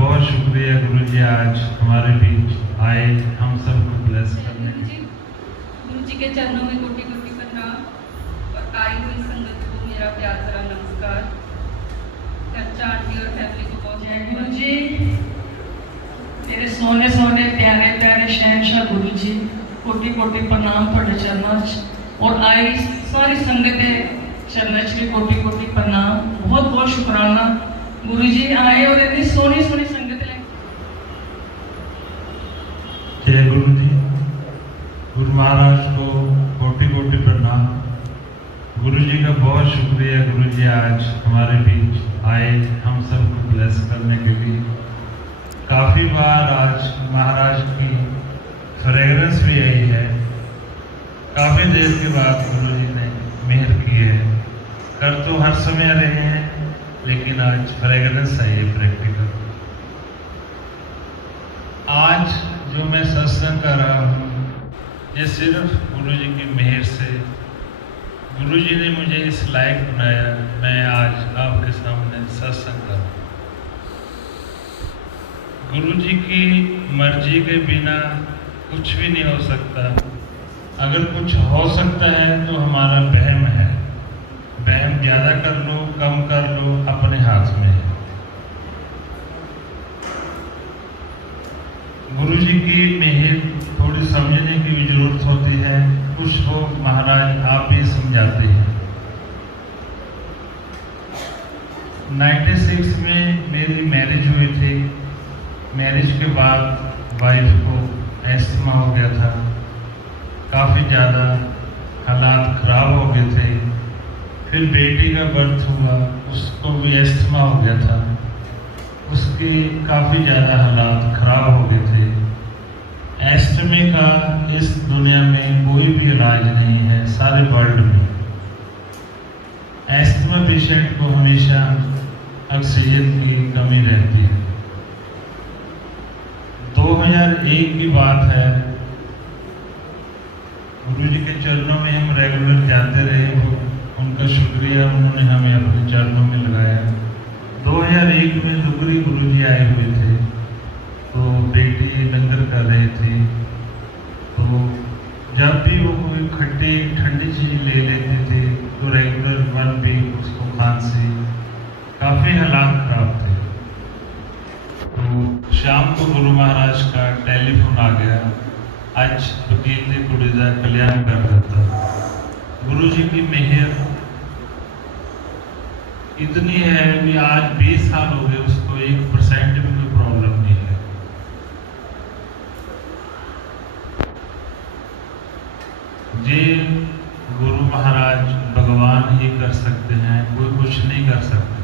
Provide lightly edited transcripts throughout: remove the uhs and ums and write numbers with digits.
बहुत शुक्रिया गुरु जी, आज हमारे बीच आए हम सबको ब्लेस करने के लिए। गुरु जी के चरणों में कोटि कोटि प्रणाम और आई हुई संगत को मेरा प्यार भरा नमस्कार। चर्चा आंटी और फैमिली को बहुत जय गुरु जी। मेरे सोने सोने प्यारे प्यारे शहनशाह गुरु जी, कोटि कोटि प्रणाम थोड़े चरणों और आई सारी संगत है चरण श्री कोटि कोटि प्रणाम। बहुत बहुत शुक्राना गुरु जी आए और इतनी सोनी सोनी संगत है। जय गुरु जी। गुरु महाराज को कोटि कोटि प्रणाम। गुरु जी का बहुत शुक्रिया गुरु जी, आज हमारे बीच आए हम सबको ब्लेस करने के लिए। काफ़ी बार आज महाराज की फ्रेगरेंस भी आई है। काफ़ी देर के बाद गुरु जी ने मेहर की है। कर तो हर समय रहे हैं, लेकिन आज फ्रेगरेंस आई है प्रैक्टिकल। आज जो मैं सत्संग कर रहा हूँ, ये सिर्फ गुरु जी की मेहर से। गुरु जी ने मुझे इस लायक बनाया, मैं आज आपके सामने सत्संग कर रहा हूँ। गुरु जी की मर्जी के बिना कुछ भी नहीं हो सकता। अगर कुछ हो सकता है तो हमारा वहम है। वहम ज़्यादा कर लो कम कर लो, अपने हाथ में है। गुरु जी की मेहर थोड़ी समझने की भी जरूरत होती है। कुछ लोग महाराज आप भी समझाते हैं। 96 में मेरी मैरिज हुई थी। मैरिज के बाद वाइफ को एस्थमा हो गया था। काफ़ी ज़्यादा हालात खराब हो गए थे। फिर बेटी का बर्थ हुआ, उसको भी एस्थमा हो गया था। उसकी काफ़ी ज़्यादा हालात खराब हो गए थे। एस्थमे का इस दुनिया में कोई भी इलाज नहीं है, सारे वर्ल्ड में। एस्थमा पेशेंट को हमेशा ऑक्सीजन की कमी रहती है। 2001 की बात है। गुरु जी के चरणों में हम रेगुलर जाते रहे। वो उनका शुक्रिया, उन्होंने हमें अपने चरणों में लगाया। 2001 में दुगरी गुरु जी आए हुए थे, तो बेटी लंगर कर रहे थे। तो जब भी वो कोई खट्टी ठंडी चीज़ ले लेते थे तो रेगुलर 1 वीक उसको खांसी, काफ़ी हालात खराब थे। तो शाम को गुरु महाराज का टेलीफोन आ गया, आज वकील ने कुड़ी का कल्याण कर देता। गुरु जी की मेहर इतनी है कि आज 20 साल हो गए, उसको 1% भी कोई प्रॉब्लम नहीं है। ये गुरु महाराज भगवान ही कर सकते हैं, कोई कुछ नहीं कर सकता।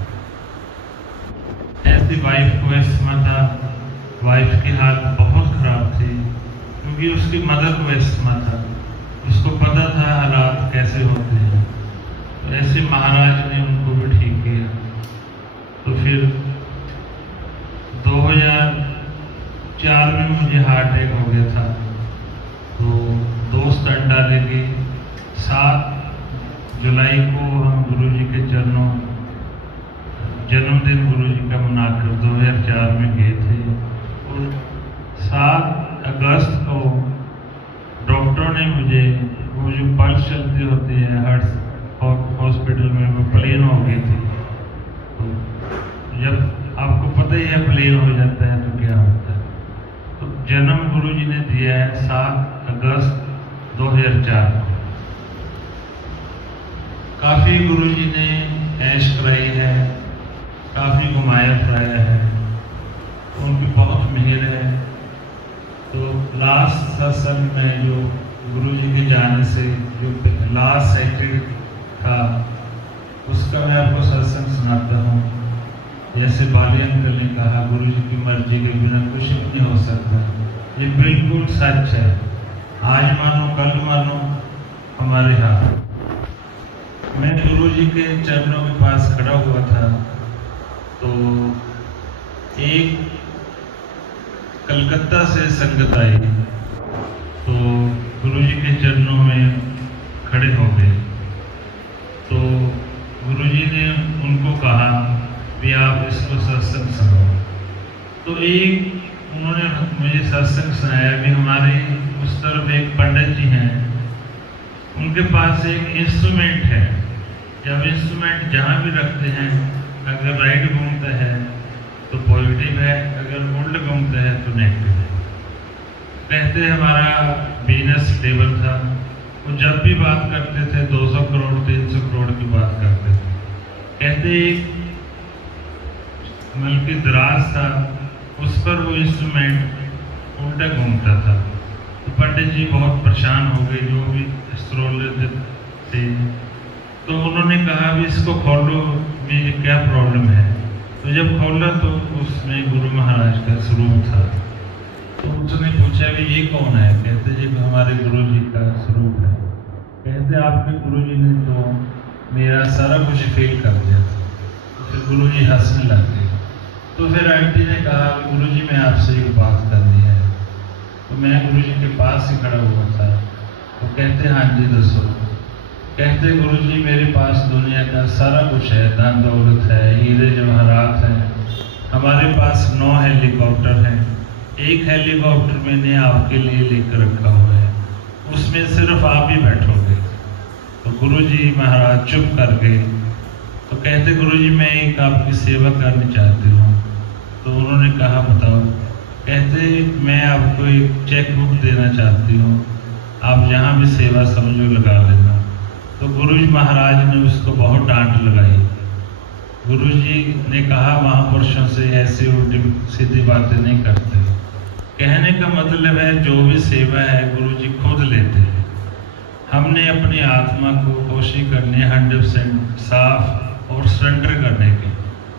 ऐसी वाइफ को एस्थमा था। वाइफ की हालत बहुत खराब थी, क्योंकि उसकी मदर को एस्थमा था। उसको पता था हालात कैसे होते हैं। तो ऐसे महाराज ने उनको भी ठीक किया। तो फिर 2004 में मुझे हार्ट अटैक हो गया था। तो दोस्त अड्डा लेके 7 जुलाई को हम गुरु जी के चरणों जन्मदिन गुरु जी का मनाकर 2004 में गए थे। और 7 अगस्त को डॉक्टरों ने मुझे, वो जो पल्स चलती होती है हार्ट हॉस्पिटल में, वो प्लेन हो गई थी। तो जब आपको पता ही है प्लेन हो जाता है तो क्या होता है। तो जन्म गुरु जी ने दिया है 7 अगस्त 2004 को। काफ़ी गुरु जी ने ऐश कराई है, काफ़ी घुमाया फिराया है, उनकी बहुत मेहर है। तो लास्ट सत्संग में जो गुरु जी के जाने से जो लास्ट सैटरडे था, उसका मैं आपको सत्संग सुनाता हूँ। जैसे बाली अंकल ने कहा, गुरु जी की मर्जी के बिना कुछ नहीं हो सकता। ये बिल्कुल सच है। आज मानो कल मानो, हमारे हाथ। मैं गुरु जी के चरणों के पास खड़ा हुआ था, तो एक कलकत्ता से संगत आई। तो गुरु जी के चरणों में खड़े हो गए। तो गुरु जी ने उनको कहा भी आप इसको सत्संग सुनो। तो एक उन्होंने मुझे सत्संग सुनाया भी। हमारे उस तरफ एक पंडित जी हैं, उनके पास एक इंस्ट्रूमेंट है। जब इंस्ट्रूमेंट जहाँ भी रखते हैं, अगर राइट घूमता है तो पॉजिटिव है, अगर उल्ट घूमता है तो नेगेटिव है। कहते हैं हमारा बिजनेस टेबल था, वो जब भी बात करते थे 200 करोड़ 300 करोड़ की बात करते थे। कहते मतलब कि दराज था, उस पर वो इंस्ट्रूमेंट उल्टा घूमता था। तो पंडित जी बहुत परेशान हो गए, जो भी एस्ट्रोलॉजर थे। तो उन्होंने कहा भी इसको खोलो, भी क्या प्रॉब्लम है। तो जब खोला तो उसमें गुरु महाराज का स्वरूप था। तो उसने पूछा भी ये कौन है। कहते जी हमारे गुरु जी का स्वरूप है। कहते आपके गुरु जी ने तो मेरा सारा कुछ फेल कर दिया। फिर गुरु जी हंसने लग गए। तो फिर आंटी ने कहा गुरु जी मैं आपसे एक बात करनी है। तो मैं गुरु जी के पास ही खड़ा हुआ था। तो कहते हाँ जी दसो। कहते गुरु जी मेरे पास दुनिया का सारा कुछ है, धन दौलत है, हीरे जवाहरात हैं, हमारे पास 9 हेलीकॉप्टर हैं। एक हेलीकॉप्टर मैंने आपके लिए लेकर रखा हुआ है, उसमें सिर्फ आप ही बैठोगे। तो गुरु जी महाराज चुप कर गए। तो कहते गुरु जी मैं एक आपकी सेवा करनी चाहती हूँ। तो उन्होंने कहा बताओ। कहते मैं आपको एक चेक बुक देना चाहती हूँ, आप जहाँ भी सेवा समझो लगा लेना। तो गुरु जी महाराज ने उसको बहुत डांट लगाई। गुरु जी ने कहा महापुरुषों से ऐसी उल्टी सीधी बातें नहीं करते। कहने का मतलब है जो भी सेवा है गुरु जी खुद लेते हैं। हमने अपनी आत्मा को कोशिश करनी है 100% साफ और सरेंडर करने की।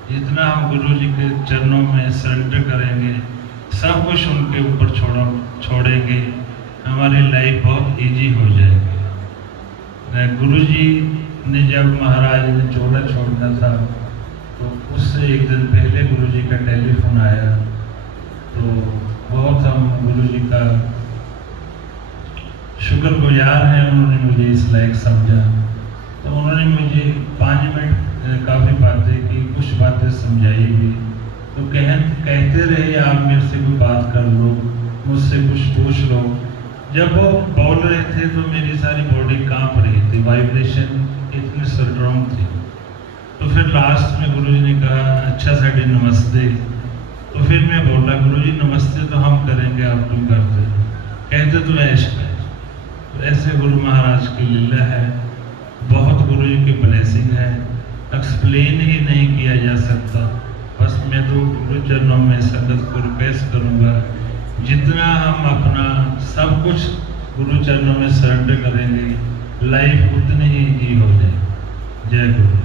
जितना हम गुरु जी के चरणों में सरेंडर करेंगे, सब कुछ उनके ऊपर छोड़ेंगे, हमारी लाइफ बहुत इजी हो जाएगी। गुरु जी ने जब महाराज ने चोला छोड़ना था तो उससे एक दिन पहले गुरु जी का टेलीफोन आया। तो बहुत हम गुरु जी का शुक्रगुजार हैं, उन्होंने मुझे इस लायक समझा। तो उन्होंने मुझे 5 मिनट काफ़ी बातें की, कुछ बातें समझाई भी। तो कहते रहे आप मेरे से कोई बात कर लो, मुझसे कुछ पूछ लो। जब वो बोल रहे थे तो मेरी सारी बॉडी कांप रही थी, वाइब्रेशन इतनी स्ट्रॉन्ग थी। तो फिर लास्ट में गुरु जी ने कहा अच्छा साड़ी नमस्ते। तो फिर मैं बोला गुरु जी नमस्ते तो हम करेंगे, आप क्यों करते हैं। कहते तो ऐश है। तो ऐसे गुरु महाराज की लीला है, बहुत गुरु जी की ब्लेसिंग है, एक्सप्लेन ही नहीं किया जा सकता। बस मैं तो गुरु चरणों में संगत को रिक्वेस्ट करूँगा, जितना हम अपना सब कुछ गुरु चरणों में सरेंडर करेंगे, लाइफ उतनी ही ईजी हो जाए। जय गुरु।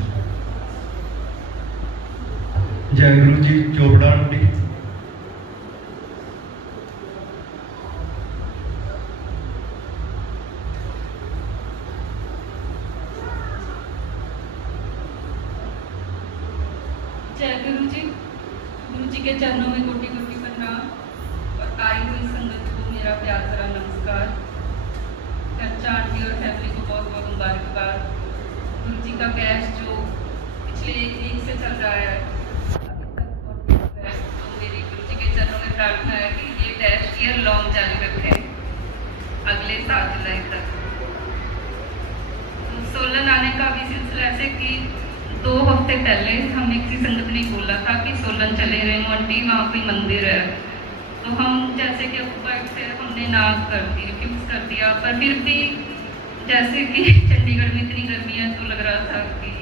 जय गुरु जी। चोपड़ा आंटी। जय गुरु जी। गुरु जी के चरणों में कोटि कोटि प्रणाम और आई हुई संगत को मेरा प्यार भरा नमस्कार। चर्चा आंटी और फैमिली को बहुत बहुत मुबारकबाद। गुरु जी का बैच जो पिछले 1 वीक से चल रहा है अभी तक, तो मेरी गुरु जी के चरणों में प्रार्थना है कि ये बैच ईयर लॉन्ग जारी रखें अगले 7 जुलाई तक। तो सोलन आने का भी सिलसिला ऐसे कि 2 हफ्ते पहले हमने किसी संगत ने बोला था कि सोलन चले रेणु आंटी, वहाँ कोई मंदिर है। तो हम जैसे कि अक्टूबर से हमने ना कर दी, रिफ्यूज़ कर दिया। पर फिर भी जैसे कि चंडीगढ़ में इतनी गर्मी है तो लग रहा था कि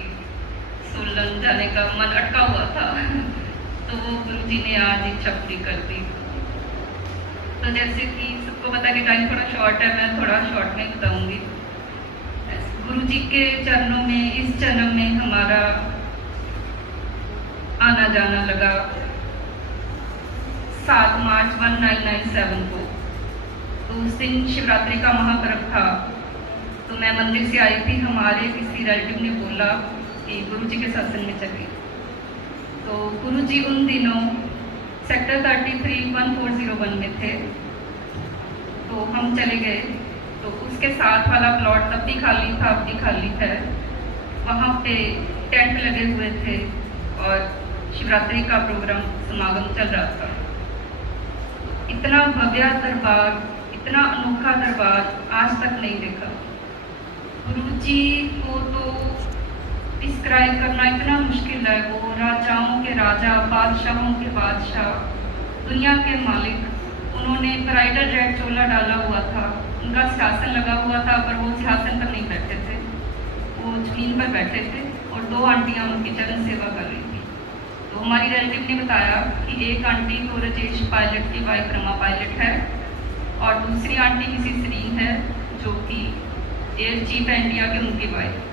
सोलन जाने का मन अटका हुआ था। तो वो गुरु जी ने आज इच्छा पूरी कर दी। तो जैसे कि सबको पता कि टाइम थोड़ा शॉर्ट है, मैं थोड़ा शॉर्ट में बताऊँगी। गुरु जी के चरणों में इस जन्म में हमारा आना जाना लगा 7 मार्च 1997 को। तो उस दिन शिवरात्रि का महापर्व था। तो मैं मंदिर से आई थी, हमारे किसी रिलेटिव ने बोला कि गुरु जी के सत्संग में चली। तो गुरु जी उन दिनों सेक्टर 33 1401 में थे। तो हम चले गए। तो उसके साथ वाला प्लॉट तब भी खाली था, अब भी खाली है। वहाँ पे टेंट लगे हुए थे और शिवरात्रि का प्रोग्राम समागम चल रहा था। इतना भव्य दरबार, इतना अनोखा दरबार आज तक नहीं देखा। गुरु जी को तो डिस्क्राइब करना इतना मुश्किल है। वो राजाओं के राजा, बादशाहों के बादशाह, दुनिया के मालिक। उन्होंने ब्राइडल रेड चोला डाला हुआ था, उनका सिंहासन लगा हुआ था, पर वो सिंहासन पर नहीं बैठे थे, वो जमीन पर बैठे थे और 2 आंटियां उनकी चरण सेवा कर रही थी। तो हमारी रिलेटिव ने बताया कि एक आंटी तो राजेश पायलट की वाइफ रमा पायलट है और दूसरी आंटी किसी स्त्री है जो कि एयर चीफ इंडिया के उनकी वाइफ।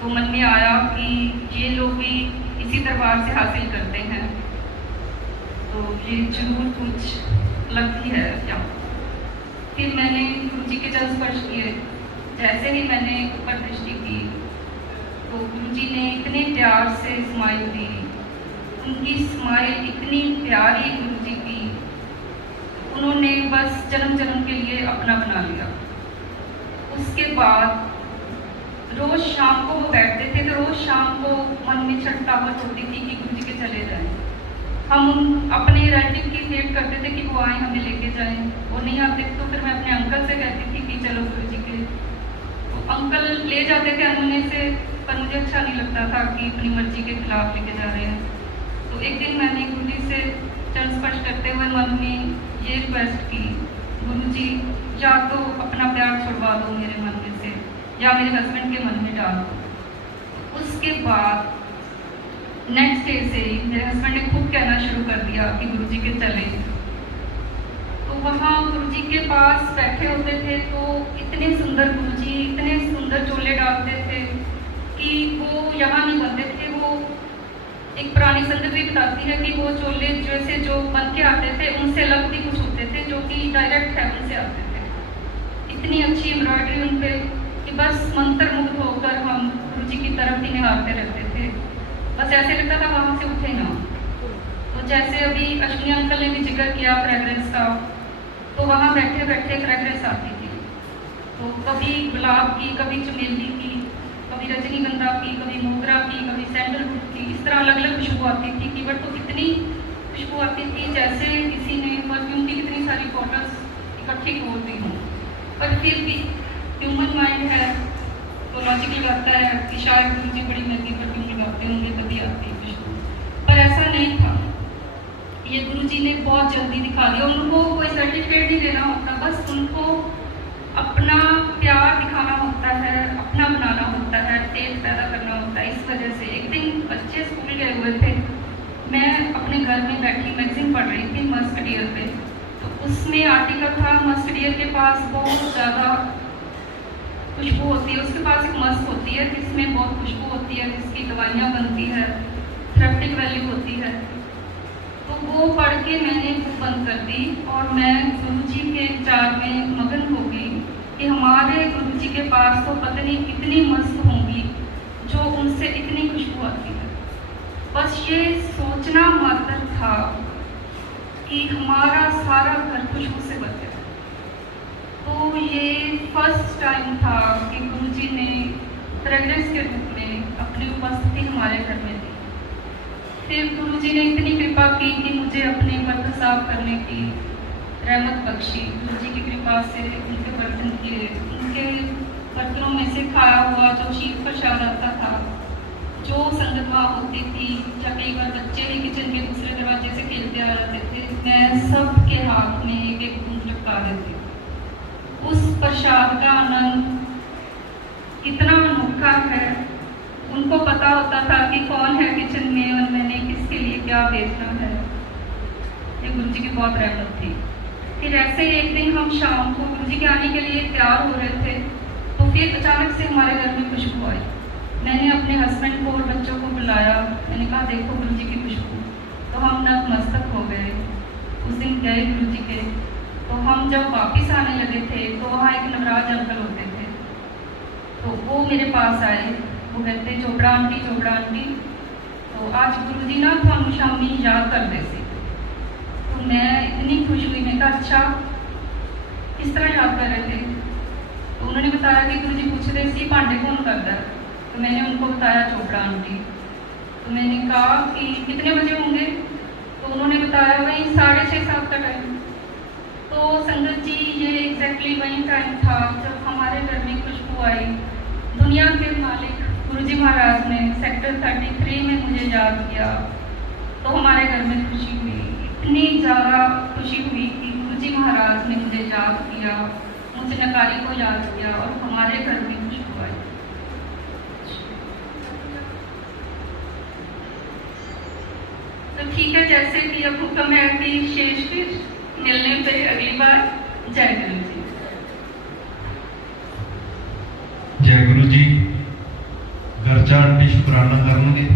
तो मन में आया कि ये लोग भी इसी दरबार से हासिल करते हैं, तो ये जरूर कुछ अलग ही है यहाँ। फिर मैंने गुरु जी के चरण स्पर्श किए। जैसे ही मैंने ऊपर दृष्टि की तो गुरु जी ने इतने प्यार से स्माइल दी। उनकी स्माइल इतनी प्यारी गुरु जी की, उन्होंने बस जन्म जन्म के लिए अपना बना लिया। उसके बाद रोज शाम को वो बैठते थे, तो रोज शाम को मन में छटपटाहट होती थी कि गुरु जी के चले जाएं। हम अपने रिलेटिव की वेट करते थे कि वो आए, हमें लेके जाएं। वो नहीं आते तो फिर मैं अपने अंकल से कहती थी कि चलो गुरु जी के। तो अंकल ले जाते थे अनहोनी से, पर मुझे अच्छा नहीं लगता था कि अपनी मर्जी के खिलाफ लेके जा रहे हैं। तो एक दिन मैंने गुरु जी से चरण स्पर्श करते हुए मन में ये रिक्वेस्ट की, गुरु जी या तो अपना प्यार छुड़वा दो मेरे मन में से, या मेरे हस्बैंड के मन में डाल दो। उसके बाद नेक्स्ट डे से ही मेरे हस्बैंड ने खूब कहना शुरू कर दिया कि गुरु जी के चले। तो वहाँ गुरु जी के पास बैठे होते थे तो इतने सुंदर गुरु जी, इतने सुंदर चोले डालते थे कि वो यहाँ नहीं बनते थे। वो एक पुरानी संगत भी बताती है कि वो चोले जैसे जो बन के आते थे उनसे अलग भी कुछ होते थे जो कि डायरेक्ट हेवन से आते थे। इतनी अच्छी एम्ब्रॉयडरी उन पे कि बस मंत्र मुग्ध होकर हम गुरु जी की तरफ ही निहारते रहते थे। बस ऐसे लगता था वहाँ से उठे ना। तो जैसे अभी अश्विनी अंकल ने भी जिक्र किया फ्रेगरेंस का, तो वहाँ बैठे बैठे फ्रेगरेंस आती थी। तो कभी गुलाब की, कभी चमेली की, कभी रजनीगंधा की, कभी मोगरा की, कभी सैंडलवुड की, इस तरह अलग अलग खुशबू आती थी कि बट तो इतनी खुशबू आती थी जैसे किसी ने परफ्यूम की कितनी सारी बॉटल्स इकट्ठी खोल दी हों। पर फिर भी ह्यूमन माइंड है तो लॉजिक लगाता है कि शायद गुरु जी बड़ी महंगी परफ्यूम लगाते होंगे तभी आती है खुशबू, पर ऐसा नहीं था। ये गुरु जी ने बहुत जल्दी दिखा दिया। उनको कोई सर्टिफिकेट नहीं देना होता, बस उनको अपना प्यार दिखाना होता है, अपना बनाना होता है, तेज पैदा करना होता है। इस वजह से एक दिन बच्चे स्कूल गए हुए थे, मैं अपने घर में बैठी मैगजीन पढ़ रही थी मस्क डियर पे। तो उसमें आर्टिकल था मस्क डियर के पास बहुत ज़्यादा खुशबू होती है, उसके पास एक मस्क होती है जिसमें बहुत खुशबू होती है, जिसकी दवाइयाँ बनती है, थेरेप्टिक वैल्यू होती है। तो वो पढ़ के मैंने बुक बंद कर दी और मैं गुरु जी के विचार में मगन हो गई कि हमारे गुरु जी के पास तो पता नहीं कितनी मस्क होंगी जो उनसे इतनी खुशबू आती है। बस ये सोचना मात्र था कि हमारा सारा घर खुशबू से बचे। तो ये फर्स्ट टाइम था कि गुरु जी ने फ्रेगरेंस के रूप में अपनी उपस्थिति हमारे घर में दी। फिर गुरु जी ने इतनी कृपा की कि मुझे अपने बर्तन साफ करने की रहमत बख्शी। गुरु जी की कृपा से उनके बर्तन किए, उनके बर्तनों में से खाया हुआ जो शीत प्रसाद आता था, जो संगत वहाँ होती थी, या कई बार बच्चे भी किचन के दूसरे दरवाजे से खेलते आ जाते थे, मैं सबके हाथ में एक एक बूंद लटका देती। उस प्रसाद का आनंद कितना अनोखा है। उनको पता होता था कि कौन है किचन में और मैंने किसके लिए क्या भेजना है। ये गुरु जी की बहुत रहमत थी। फिर ऐसे ही एक दिन हम शाम को गुरु जी के आने के लिए तैयार हो रहे थे, तो फिर अचानक से हमारे घर में खुशबू आई। मैंने अपने हस्बैंड को और बच्चों को बुलाया, मैंने कहा देखो गुरु जी की खुशबू। तो हम नतमस्तक हो गए। उस दिन गए गुरु जी के, तो हम जब वापस आने लगे थे तो वहाँ एक नवराज अंकल होते थे, तो वो मेरे पास आए। वो कहते चोपड़ा आंटी तो आज गुरु जी ना थानू शामी याद कर दे सी। तो मैं इतनी खुश हुई, मैं कहा अच्छा किस तरह याद कर रहे थे। तो उन्होंने बताया कि गुरु जी पूछ रहे सी भांडे कौन करता है। तो मैंने उनको बताया चोपड़ा आंटी। तो मैंने कहा कि कितने बजे होंगे। तो उन्होंने बताया वही 6:30-7 का टाइम। तो संगत जी ये एग्जैक्टली वही टाइम था जब हमारे घर में खुशबू आई। दुनिया के मालिक गुरुजी महाराज ने सेक्टर 33 में मुझे याद किया तो हमारे घर में खुशी हुई, इतनी ज़्यादा खुशी हुई कि गुरुजी महाराज ने मुझे याद किया, मुझे नकारी को याद किया और हमारे घर में खुशबू आई। तो ठीक है, जैसे कि अब हुक्म है कि शेष फिर मिलने पे अगली बार। जय गुरु जी। जय गुरु जी। गर्जा आंटी शुकराना करनगे।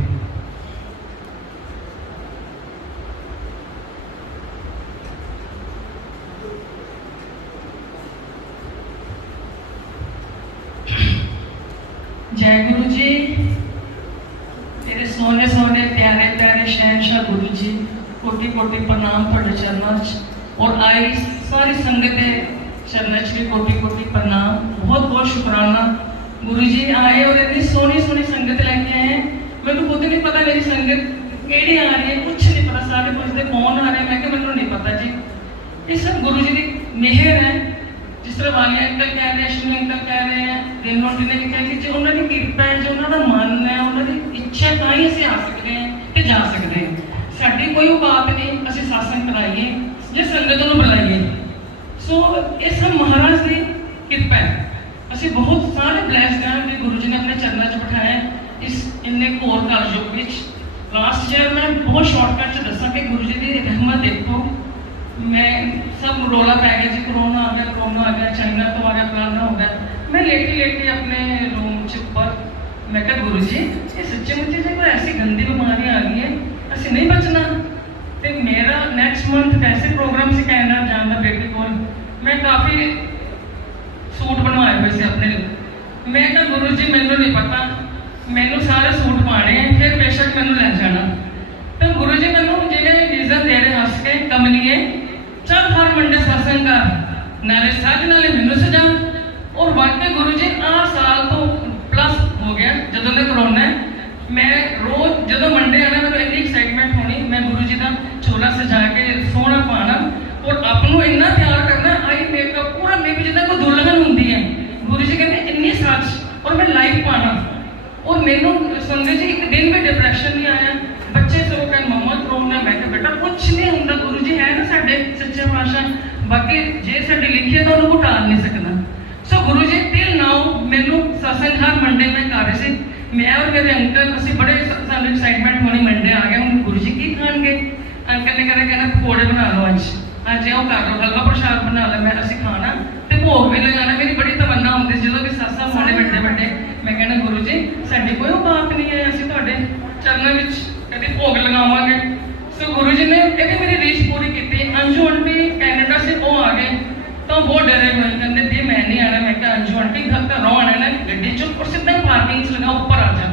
जय गुरु जी। मेरे सोने सोने प्यारे प्यारे शहनशाह गुरु जी, कोटि कोटि प्रणाम थोड़े चरणों च और आई सारी संगत है चरणों च भी कोटि कोटि प्रणाम। बहुत बहुत शुकराना गुरु जी आए और इतनी सोनी सोनी संगत लेके आए हैं। मैंने खुद नहीं पता मेरी संगत केड़ी आ रही है, कुछ नहीं पता। सारे पुछते कौन आ रहे हैं, मैं क्या मैंने नहीं पता जी। ये सब गुरु जी की मेहर है। जिस तरह वाले अंकल कह रहे हैं, शिव अंकल कह रहे हैं, रेनोल्ड ने भी कहा कि जो उन्होंने किरपा है, जो उन्होंने मन है, उन्होंने इच्छा ਤਾਂ ਹੀ ਅਸੀਂ आ सकते हैं कि जा सकते हैं। साड़ी कोई बात नहीं, ਅਸੀਂ सत्संग कराइए जे संगत ਨੂੰ बुलाइए। सो ये सब महाराज की कृपा है। ਅਸੀਂ बहुत सारे ब्लैस्ड हैं कि गुरु जी ने अपने चरणों च बिठाया इस इन्ने घोर कलयुग विच। लास्ट ईयर मैं बहुत शॉर्टकट च दसा कि गुरु जी की रहमत देखो। मैं सब रोला पै गया जी, कोरोना आ गया, चाइना तो आ गया, फलाना हो गया। मैं लेटी अपने रूम च ऊपर मैं कहा गुरु जी ये सच्चे मुच्चे जो कोई ऐसी गंदी बीमारी आ गई है, असं नहीं बचना। तो मेरा नैक्सट मंथ कैसे प्रोग्राम से कैनेडा जाने का बेटी को मैं काफ़ी सूट बनवाए हुए से अपने लिए। मैं कहा गुरु जी मैनू नहीं पता, मैनू सारे सूट पाने हैं, फिर बेशक मैनू लै जाना। तो गुरु जी मैनू जिन्हें रीजन दे रहे हंस के कमलिए चल हर मंडे सत्संग कर, नाले सज नाले मैनू सजा। और वाकई गुरु जी आ साल तो प्लस हो गया जो ने करोना है। मैं रोज जो मंडे आना मैं इन्नी एक्साइटमेंट होनी, मैं गुरु जी का चोला सजा के सोहना पाना और आपनों इन्ना तैयार करना, आई मेकअप पूरा मेकअप जितना कोई दुल्हन होंगी है। गुरु जी कहते इन्नी सच और मैं लाइव पाना। और मैनू संगत जी एक दिन भी डिप्रैशन नहीं आया। बच्चे सो कह मम्मा करोना, मैं कहा बेटा कुछ नहीं होंगे, गुरु जी है ना साडे सच्चे पातशाह, बाकी जे साडी लिखी है तो उन्होंने टाल नहीं सकना। सो गुरु जी टिल नाउ मैनू सत्संग हर मंडे में कर रहे थे। मैं और मेरे अंकल असं बड़े सानू एक्साइटमेंट होनी, मंडे आ गया हूँ गुरु जी की खाएंगे। अंकल ने कहना पकौड़े बना लो अज वो कर लो, हलवा प्रसाद बना लो, मैं असं खाना तो भोग भी लगाना। मेरी बड़ी तमन्ना होती जो भी सत्संग होने बड़े बड़े, मैं कहना गुरु जी साड़ी कोई बात नहीं है, असं थोड़े चरणों में कभी भोग लगावे। सो गुरु जी ने ये भी मेरी रीच पूरी की। अंजू आंटी कैनेडा से वो आ गए तो बहुत डरे हुए, कहते दी मैं नहीं आना। मैं क्या अंजू आंटी घरों आना ना गड्डी चो और सीधा पार्किंग च लगा ऊपर आ जा।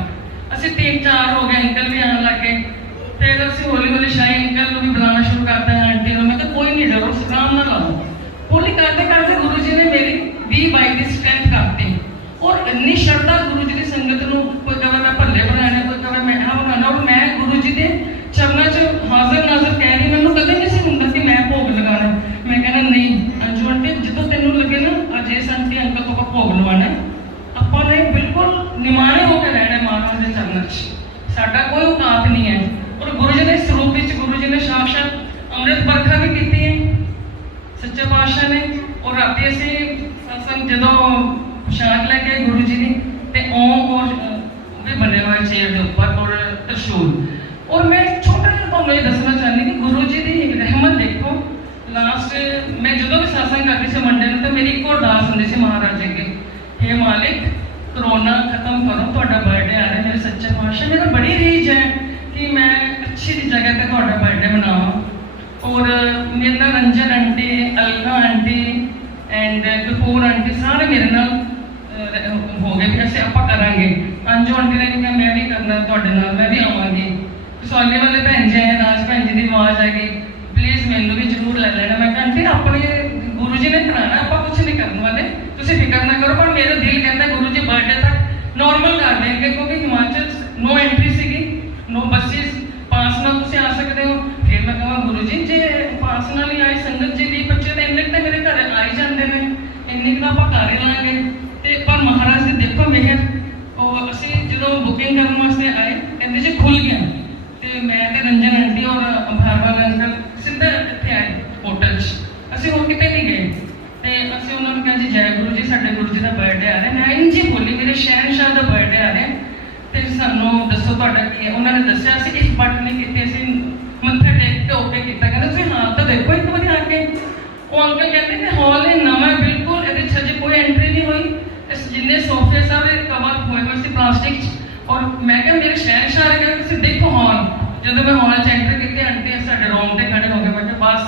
असं 3-4 हो गए, अंकल भी आने लग गए। फिर असं हौली हौली शाही अंकल को भी बुलाना शुरू करता है, आंटी को। मैं कहा कोई नहीं डरो, आराम ना लाओ। हौली करते करते गुरु जी ने मेरी 20-22 की स्ट्रेंथ करती और इन्नी श्रद्धा गुरु जी की संगत को। कोई कहे मैं भल्ले बनाने, कोई कहे मैं हाँ बनाना। और मैं गुरु जी के चरणों च हाजिर नाजर कह रही, मैंने कदम नहीं से होंगे कि मैं भोग लगाना। मैं कहना नहीं अंजू आंटी जो तेन लगे ना अज इस आंटी अंकल को भोग लवाना, अपने बिल्कुल निमाणे होकर रहना महाराज के चरणों च। साडा कोई औकात नहीं है। और गुरु जी ने इस रूप में गुरु जी ने साक्षात अमृत बरखा भी की है सच्चे पातशाह ने। और राती असी सत्संग जो प्रशाद लैके गुरु जी ने तो ओम और भी बने हुए चेयर के ऊपर और त्रिशूल। और मैं छोटा जिहा तुहानूं ये दसना चाहती कि गुरु जी की रहमत देखो। लास्ट मैं जो भी सत्संग करती थी मंडे में, तो मेरी एक और अरदास होंदी सी महाराज अगे, हे मालिक कोरोना खत्म करो, तुहाडा बर्थडे आ रहा है मेरे सच्चे पातशाह। मेरा बड़ी रीझ है कि मैं अच्छी जगह पर तुहाडा बर्थडे मनावां। और मेरे नाल Ranjan aunty, Alka aunty and Kapoor aunty सारे मेरे नाल हो गए कि असं आप करांगे। अंजू आंटी ने कहा मैं भी करना तुहाडे नाल, मैं भी आवांगी। कसौली वाले भैन जी आए, राज भैन जी की आवाज़ आ गई प्लीज़ मैनू भी जरूर ले लेना। मैं कहा आंटी अपने गुरु जी ने कराना, आप कुछ नहीं करने वाले, तुम फिक्र ना करो। पर मेरा दिल कहता है गुरु जी बर्थडे तक नॉर्मल कर देंगे, क्योंकि हिमाचल नो एंट्री सी, नो बसिस, पास नाल तुम आ सकते हो। फिर मैं कहा गुरु जी जे पास नाल ही आए संगत जी 20-25 तो इन्ने तो जी खुल गया तो मैं ते रंजन आंटी और भारवाल अंकल सीधा इत्थे आए होटल च असीं होर किते नहीं गए ते असीं उन्होंने कहा जी जय गुरु जी साडे गुरु जी का बर्थडे आ रहा है मैं इंज ही बोली मेरे शहनशाह का बर्थडे आ रहा है तो सानू दसो तुहाडा की है उन्होंने दस्सिया असीं इस बट नहीं कीती असीं मत्था टेक के ओके किया कहते तुसीं हाल तो देखो एक बार आके वो अंकल कहते हैं हॉल है नवा बिल्कुल ये अजे कोई एंट्री नहीं हुई इस जिन्ने सोफे सारे कवर हुए सी प्लास्टिक और मैं क्या मेरे शहनशाह ने कहा तुसीं देखो हॉल जो मैं हॉल च एंटर की आंटी साडे रूम ते खड़े हो गए मैं बस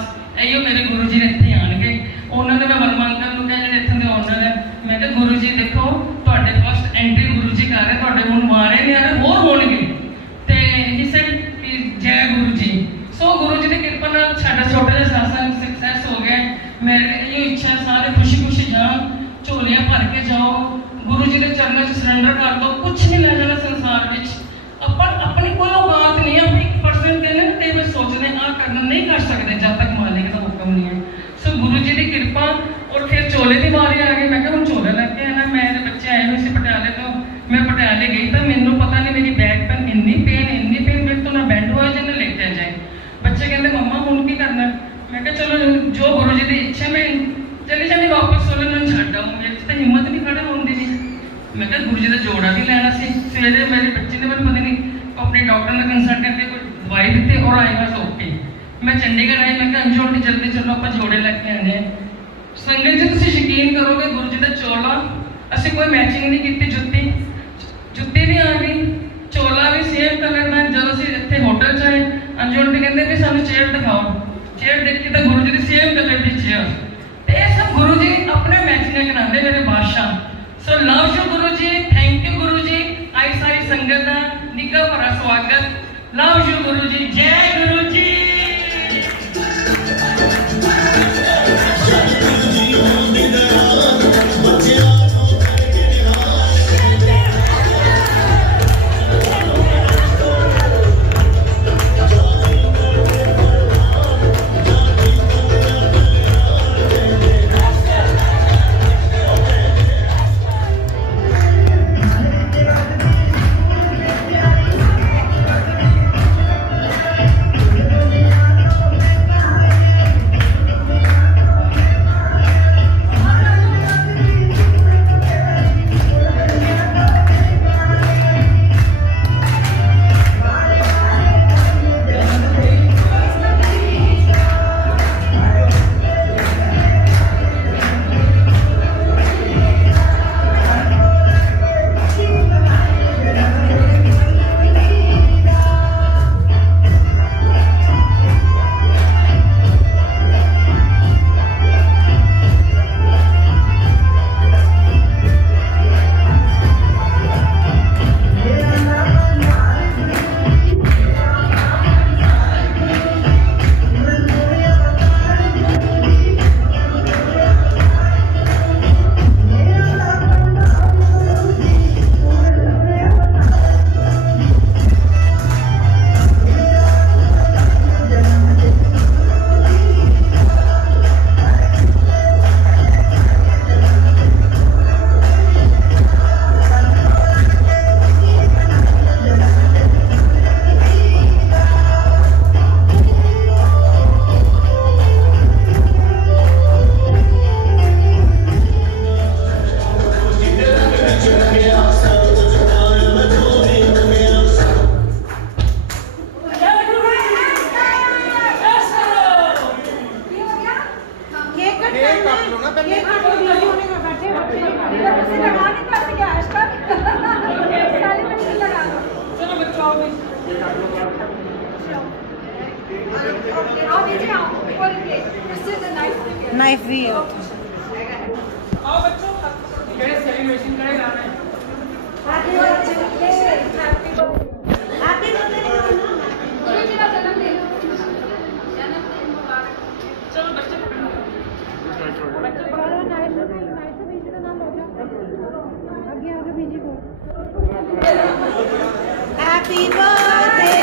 इहो मेरे गुरु जी ने इत्थे आणगे उन्होंने मैं वर्मा अंकल को कहा जिहड़े इत्थों दे ओनर है मैं कहा गुरु जी देखो तुहाडे फर्स्ट एंट्री गुरु जी कर रहे तुहाडे हुण मारे ने आ रहे होर होणगे ते ही सेड कि जय गुरु जी सो गुरु जी की कृपा नाल साडा छोटा जिहा सत्संग सक्सैस हो गया मेरी ये इच्छा सारे खुशी खुशी जाओ झोलियां भर के जाओ गुरु जी के चरणों च सरेंडर कर दो कुछ नहीं लै जाना संसार में अपनी कोई औकात नहीं है अपनी 1% कहने ना कई बार सोचने आ करना नहीं कर सकते जब तक मालिक का हुक्म नहीं है सो गुरु जी की कृपा और फिर चोले की बारी आ गई मैं क्या हम चोला लैके आना मेरे बच्चे आए हुए थे पटियाले तो मैं पटियाले गई तो मैनू पता नहीं मेरी बैक पेन इन्नी पेन मेरे तो ना बैंड हो जाए ना लेटिया जाए बच्चे कहते मम्मा हूँ की करना मैं क्या चलो जो गुरु जी की इच्छा मैं चली जानी वापस सोले मैं छड्ड आऊँ मेरे तो हिम्मत नहीं खड़े होने की मैं क्या गुरु जी का जोड़ा भी लेना सी सवेरे मेरे बच्चे ने मैंने पता नहीं अपने डॉक्टर का कंसल्ट करके कोई दवाई दी और आई बस ओके मैं चंडीगढ़ आई मैं अंजू आंटी जल्दी चलो आप जोड़े लैके आने संगत जी तुम यकीन करोगे गुरु जी का चोला असी कोई मैचिंग नहीं की जुत्ती भी आ गई चोला भी सेम कलर का जब असी इतने होटल च आए अंजू आंटी कहते भी सानू चेयर दिखाओ चेयर देखी तो गुरु जी की सेम कलर की चेयर तो ये सब गुरु जी अपने मैचिंग कराते मेरे बादशाह so love you Guru ji thank you गुरु जी आई सारी संगत का निका भरा स्वागत लव यू गुरु जी जय गुरु जी नाइफ भी है आओ बच्चों केड़े सेलिब्रेशन करे गाना है हैप्पी बर्थडे गुरु जी का जन्मदिन चलो बच्चे पकड़ो नाइफ से बीजी का नाम हो गया आगे आगे बीजी को हैप्पी बर्थडे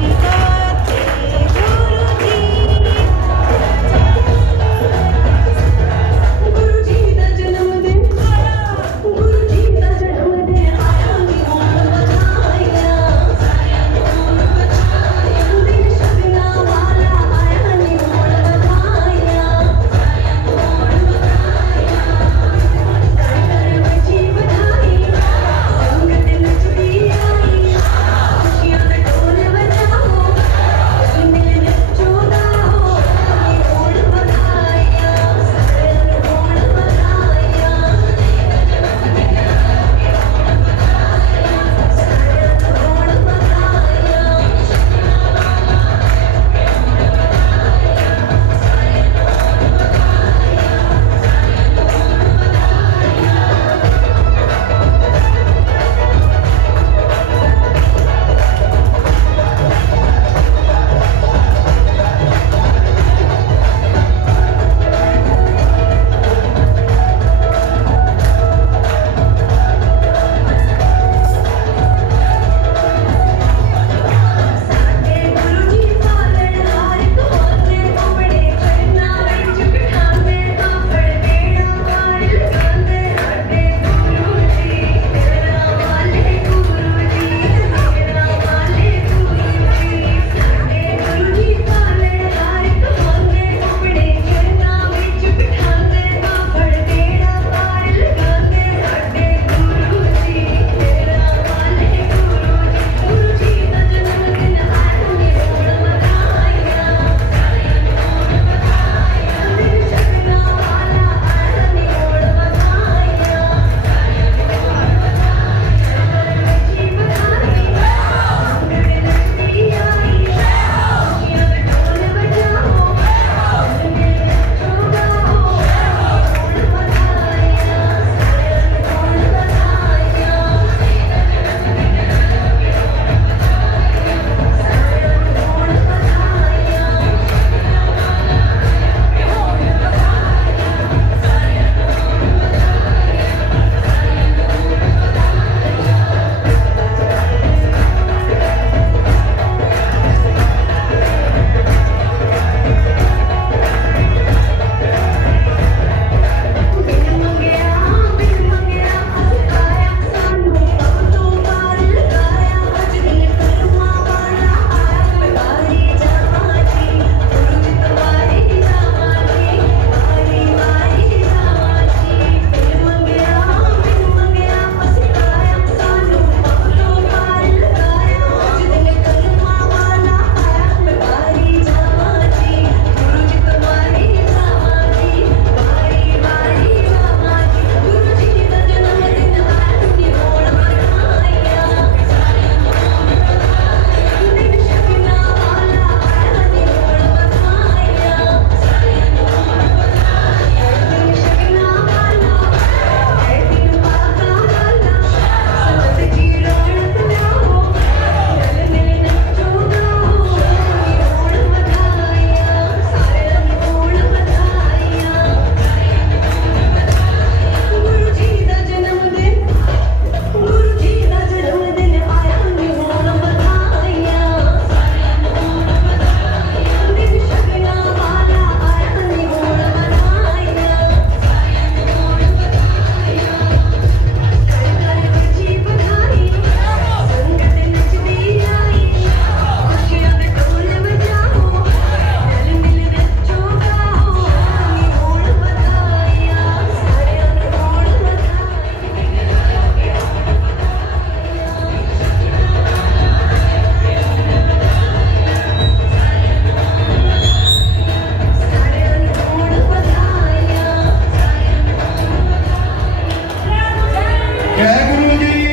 Happy ਜੈ ਗੁਰੂ ਜੀ